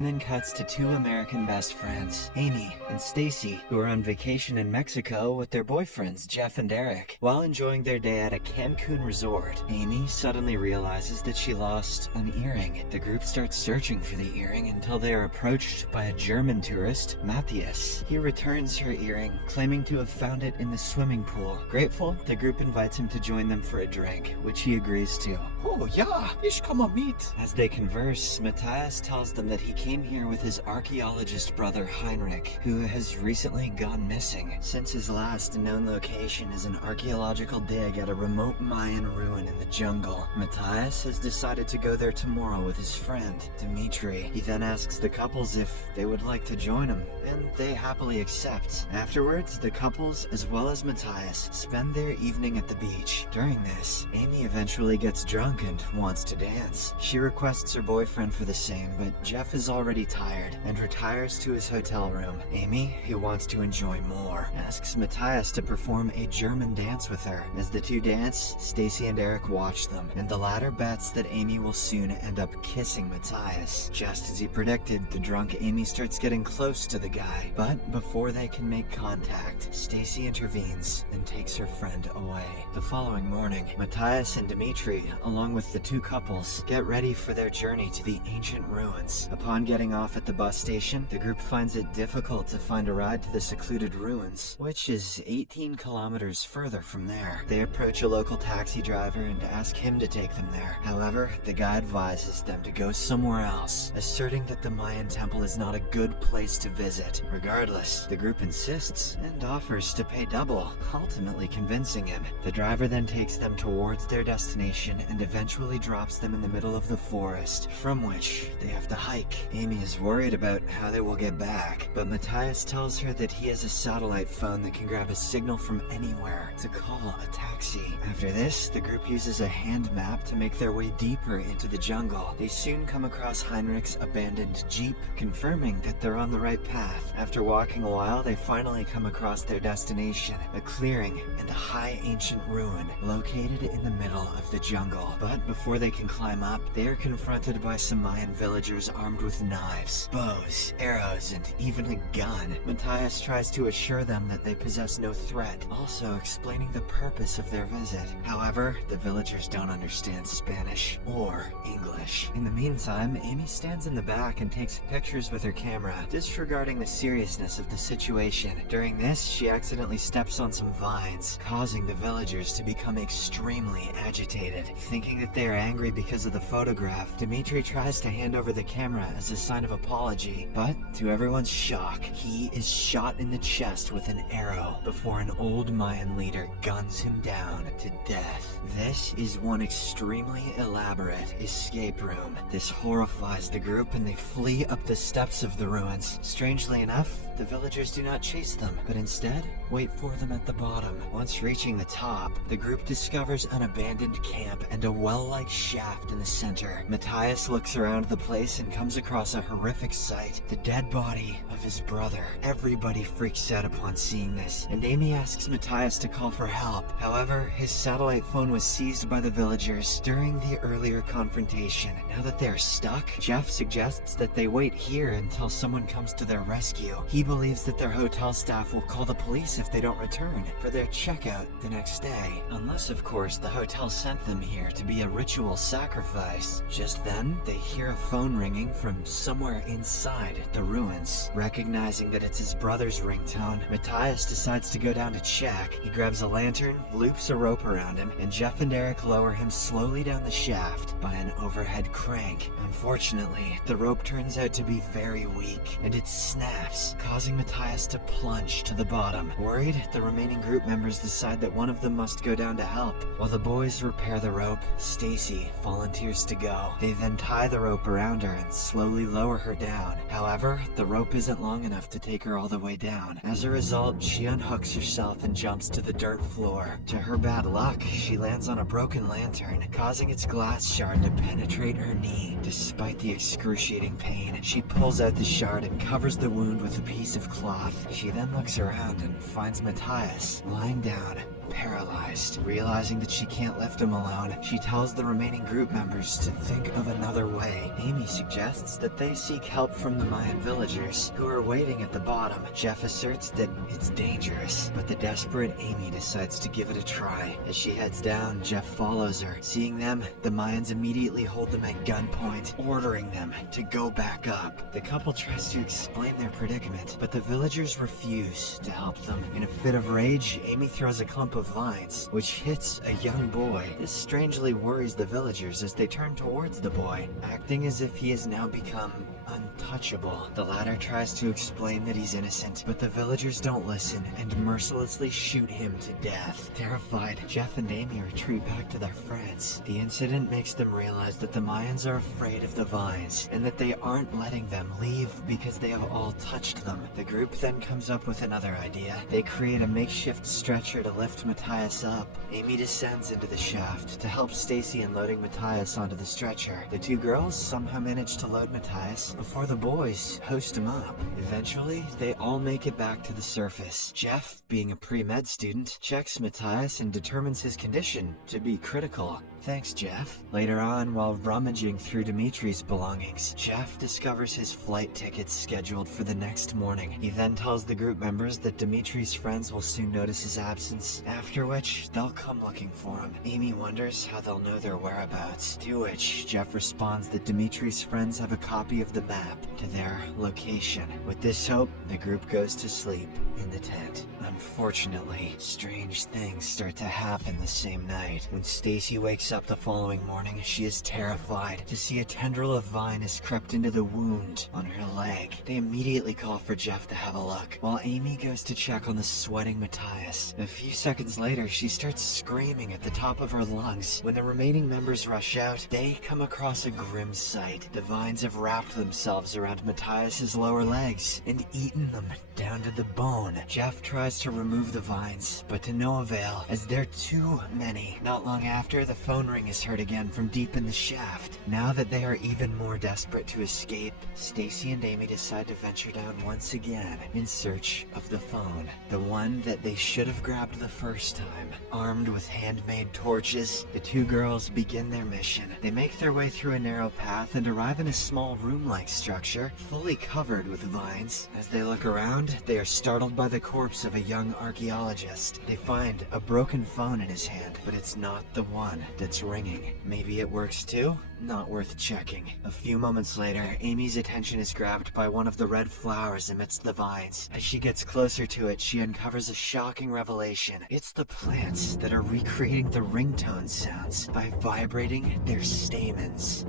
Then cuts to two American best friends, Amy and Stacy, who are on vacation in Mexico with their boyfriends, Jeff and Eric. While enjoying their day at a Cancun resort, Amy suddenly realizes that she lost an earring. The group starts searching for the earring until they are approached by a German tourist, Matthias. He returns her earring, claiming to have found it in the swimming pool. Grateful, the group invites him to join them for a drink, which he agrees to. Oh ja, ich komme mit. As they converse, Matthias tells them that he came here with his archaeologist brother Heinrich, who has recently gone missing. Since his last known location is an archaeological dig at a remote Mayan ruin in the jungle, Matthias has decided to go there tomorrow with his friend, Dmitri. He then asks the couples if they would like to join him, and they happily accept. Afterwards, the couples, as well as Matthias, spend their evening at the beach. During this, Amy eventually gets drunk and wants to dance. She requests her boyfriend for the same, but Jeff is already tired and retires to his hotel room. Amy, who wants to enjoy more, asks Matthias to perform a German dance with her. As the two dance, Stacy and Eric watch them, and the latter bets that Amy will soon end up kissing Matthias. Just as he predicted, the drunk Amy starts getting close to the guy, but before they can make contact, Stacy intervenes and takes her friend away. The following morning, Matthias and Dmitri, along with the two couples, get ready for their journey to the ancient ruins. Upon getting off at the bus station, the group finds it difficult to find a ride to the secluded ruins, which is 18 kilometers further from there. They approach a local taxi driver and ask him to take them there. However, the guy advises them to go somewhere else, asserting that the Mayan temple is not a good place to visit. Regardless, the group insists and offers to pay double, ultimately convincing him. The driver then takes them towards their destination and eventually drops them in the middle of the forest, from which they have to hike. Amy is worried about how they will get back, but Matthias tells her that he has a satellite phone that can grab a signal from anywhere to call a taxi. After this, the group uses a hand map to make their way deeper into the jungle. They soon come across Heinrich's abandoned jeep, confirming that they're on the right path. After walking a while, they finally come across their destination, a clearing and a high ancient ruin located in the middle of the jungle. But before they can climb up, they are confronted by some Mayan villagers armed with knives, bows, arrows, and even a gun. Matthias tries to assure them that they possess no threat, also explaining the purpose of their visit. However, the villagers don't understand Spanish or English. In the meantime, Amy stands in the back and takes pictures with her camera, disregarding the seriousness of the situation. During this, she accidentally steps on some vines, causing the villagers to become extremely agitated. Thinking that they are angry because of the photograph, Dmitri tries to hand over the camera as a sign of apology, but to everyone's shock, he is shot in the chest with an arrow before an old Mayan leader guns him down to death. This is one extremely elaborate escape room. This horrifies the group and they flee up the steps of the ruins. Strangely enough, the villagers do not chase them, but instead wait for them at the bottom. Once reaching the top, the group discovers an abandoned camp and a well-like shaft in the center. Matthias looks around the place and comes across a horrific sight, the dead body of his brother. Everybody freaks out upon seeing this, and Amy asks Matthias to call for help. However, his satellite phone was seized by the villagers during the earlier confrontation. Now that they're stuck, Jeff suggests that they wait here until someone comes to their rescue. He believes that their hotel staff will call the police if they don't return for their checkout the next day. Unless, of course, the hotel sent them here to be a ritual sacrifice. Just then, they hear a phone ringing from somewhere inside the ruins. Recognizing that it's his brother's ringtone, Matthias decides to go down to check. He grabs a lantern, loops a rope around him, and Jeff and Eric lower him slowly down the shaft by an overhead crank. Unfortunately, the rope turns out to be very weak, and it snaps, causing Matthias to plunge to the bottom. Worried, the remaining group members decide that one of them must go down to help. While the boys repair the rope, Stacy volunteers to go. They then tie the rope around her and slowly lower her down. However, the rope isn't long enough to take her all the way down. As a result, she unhooks herself and jumps to the dirt floor. To her bad luck, she lands on a broken lantern, causing its glass shard to penetrate her knee. Despite the excruciating pain, she pulls out the shard and covers the wound with a piece of cloth. She then looks around and finds Matthias lying down paralyzed. Realizing that she can't lift him alone, she tells the remaining group members to think of another way. Amy suggests that they seek help from the Mayan villagers, who are waiting at the bottom. Jeff asserts that it's dangerous, but the desperate Amy decides to give it a try. As she heads down, Jeff follows her. Seeing them, the Mayans immediately hold them at gunpoint, ordering them to go back up. The couple tries to explain their predicament, but the villagers refuse to help them. In a fit of rage, Amy throws a clump of vines, which hits a young boy. This strangely worries the villagers as they turn towards the boy, acting as if he has now become untouchable. The latter tries to explain that he's innocent, but the villagers don't listen and mercilessly shoot him to death. Terrified, Jeff and Amy retreat back to their friends. The incident makes them realize that the Mayans are afraid of the vines, and that they aren't letting them leave because they have all touched them. The group then comes up with another idea. They create a makeshift stretcher to lift Matthias up. Amy descends into the shaft to help Stacy in loading Matthias onto the stretcher. The two girls somehow manage to load Matthias before the boys hoist him up. Eventually, they all make it back to the surface. Jeff, being a pre-med student, checks Matthias and determines his condition to be critical. Thanks, Jeff. Later on, while rummaging through Dimitri's belongings, Jeff discovers his flight tickets scheduled for the next morning. He then tells the group members that Dimitri's friends will soon notice his absence, after which they'll come looking for him. Amy wonders how they'll know their whereabouts, to which Jeff responds that Dimitri's friends have a copy of the map to their location. With this hope, the group goes to sleep in the tent. Unfortunately, strange things start to happen the same night. When Stacy wakes up the following morning, she is terrified to see a tendril of vine has crept into the wound on her leg. They immediately call for Jeff to have a look, while Amy goes to check on the sweating Matthias. A few seconds later, she starts screaming at the top of her lungs. When the remaining members rush out, they come across a grim sight. The vines have wrapped themselves around Matthias's lower legs and eaten them down to the bone. Jeff tries to remove the vines, but to no avail, as there are too many. Not long after, the phone ring is heard again from deep in the shaft. Now that they are even more desperate to escape, Stacy and Amy decide to venture down once again in search of the phone. The one that they should have grabbed the first time. Armed with handmade torches, the two girls begin their mission. They make their way through a narrow path and arrive in a small room-like structure, fully covered with vines. As they look around, they are startled by the corpse of a young archaeologist. They find a broken phone in his hand, but it's not the one that's ringing. Maybe it works too? Not worth checking. A few moments later, Amy's attention is grabbed by one of the red flowers amidst the vines. As she gets closer to it, she uncovers a shocking revelation. It's the plants that are recreating the ringtone sounds by vibrating their stamens.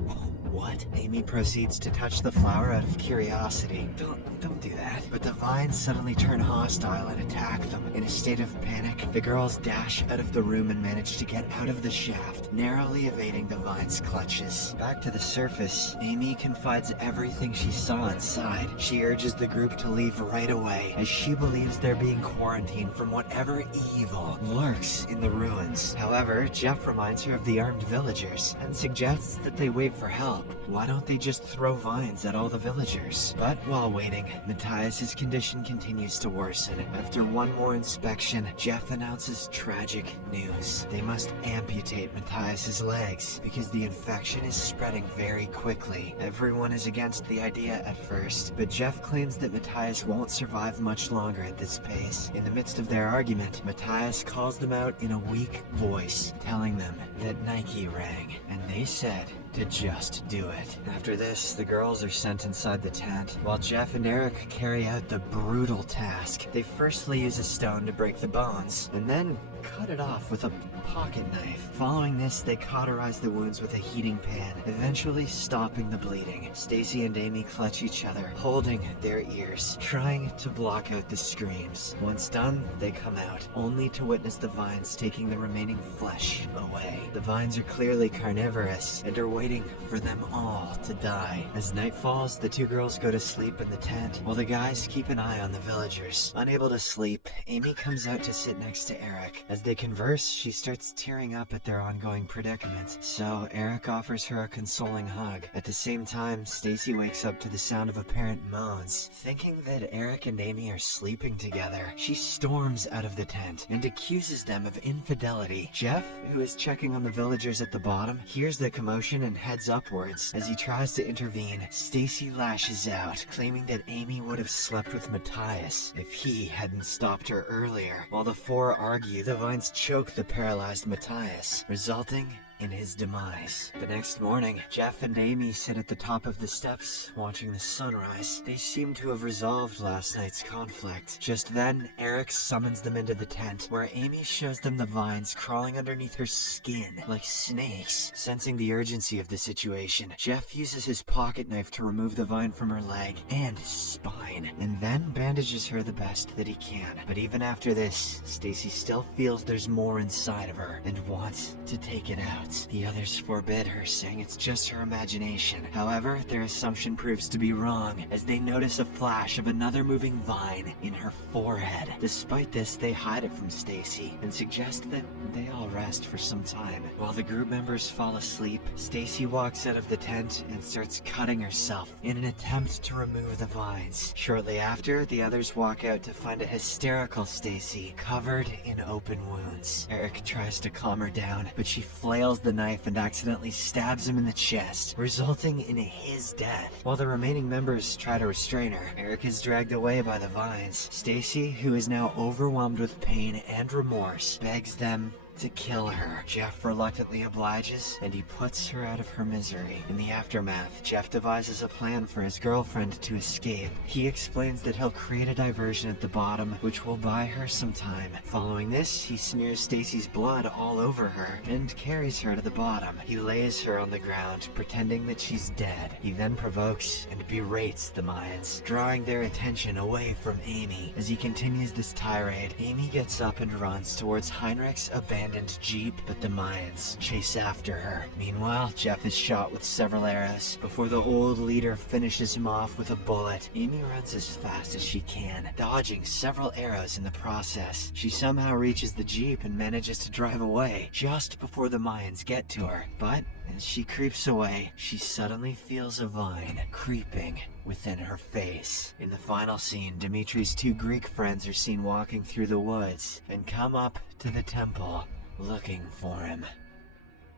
What? Amy proceeds to touch the flower out of curiosity. Don't do that. But the vines suddenly turn hostile and attack them. In a state of panic, the girls dash out of the room and manage to get out of the shaft, narrowly evading the vines' clutches. Back to the surface, Amy confides everything she saw inside. She urges the group to leave right away, as she believes they're being quarantined from whatever evil lurks in the ruins. However, Jeff reminds her of the armed villagers and suggests that they wait for help. Why don't they just throw vines at all the villagers? But while waiting, Matthias's condition continues to worsen. After one more inspection, Jeff announces tragic news. They must amputate Matthias's legs because the infection is spreading very quickly. Everyone is against the idea at first, but Jeff claims that Matthias won't survive much longer at this pace. In the midst of their argument, Matthias calls them out in a weak voice, telling them that Nike rang, and they said to just do it. After this, the girls are sent inside the tent, while Jeff and Eric carry out the brutal task. They firstly use a stone to break the bones, and then cut it off with a pocket knife. Following this, they cauterize the wounds with a heating pan, eventually stopping the bleeding. Stacy and Amy clutch each other, holding their ears, trying to block out the screams. Once done, they come out, only to witness the vines taking the remaining flesh away. The vines are clearly carnivorous and are waiting for them all to die. As night falls, the two girls go to sleep in the tent, while the guys keep an eye on the villagers. Unable to sleep, Amy comes out to sit next to Eric. As they converse, she starts tearing up at their ongoing predicament, so Eric offers her a consoling hug. At the same time, Stacy wakes up to the sound of apparent moans. Thinking that Eric and Amy are sleeping together, she storms out of the tent and accuses them of infidelity. Jeff, who is checking on the villagers at the bottom, hears the commotion and heads upwards. As he tries to intervene, Stacy lashes out, claiming that Amy would have slept with Matthias if he hadn't stopped her earlier. While the four argue, the vines choke the paralyzed Matthias, resulting in his demise. The next morning, Jeff and Amy sit at the top of the steps, watching the sunrise. They seem to have resolved last night's conflict. Just then, Eric summons them into the tent, where Amy shows them the vines crawling underneath her skin like snakes. Sensing the urgency of the situation, Jeff uses his pocket knife to remove the vine from her leg and spine, and then bandages her the best that he can. But even after this, Stacy still feels there's more inside of her and wants to take it out. The others forbid her, saying it's just her imagination. However, their assumption proves to be wrong, as they notice a flash of another moving vine in her forehead. Despite this, they hide it from Stacy and suggest that they all rest for some time. While the group members fall asleep, Stacy walks out of the tent and starts cutting herself in an attempt to remove the vines. Shortly after, the others walk out to find a hysterical Stacy covered in open wounds. Eric tries to calm her down, but she flails the knife and accidentally stabs him in the chest, resulting in his death. While the remaining members try to restrain her, Eric is dragged away by the vines. Stacy, who is now overwhelmed with pain and remorse, begs them to kill her. Jeff reluctantly obliges, and he puts her out of her misery. In the aftermath, Jeff devises a plan for his girlfriend to escape. He explains that he'll create a diversion at the bottom, which will buy her some time. Following this, he smears Stacy's blood all over her and carries her to the bottom. He lays her on the ground, pretending that she's dead. He then provokes and berates the Mayans, drawing their attention away from Amy. As he continues this tirade, Amy gets up and runs towards Heinrich's abandoned jeep, but the Mayans chase after her. Meanwhile, Jeff is shot with several arrows. Before the old leader finishes him off with a bullet, Amy runs as fast as she can, dodging several arrows in the process. She somehow reaches the jeep and manages to drive away just before the Mayans get to her. But as she creeps away, she suddenly feels a vine creeping within her face. In the final scene, Dimitri's two Greek friends are seen walking through the woods and come up to the temple looking for him.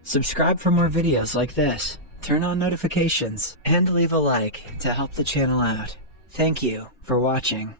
Subscribe for more videos like this, turn on notifications, and leave a like to help the channel out. Thank you for watching.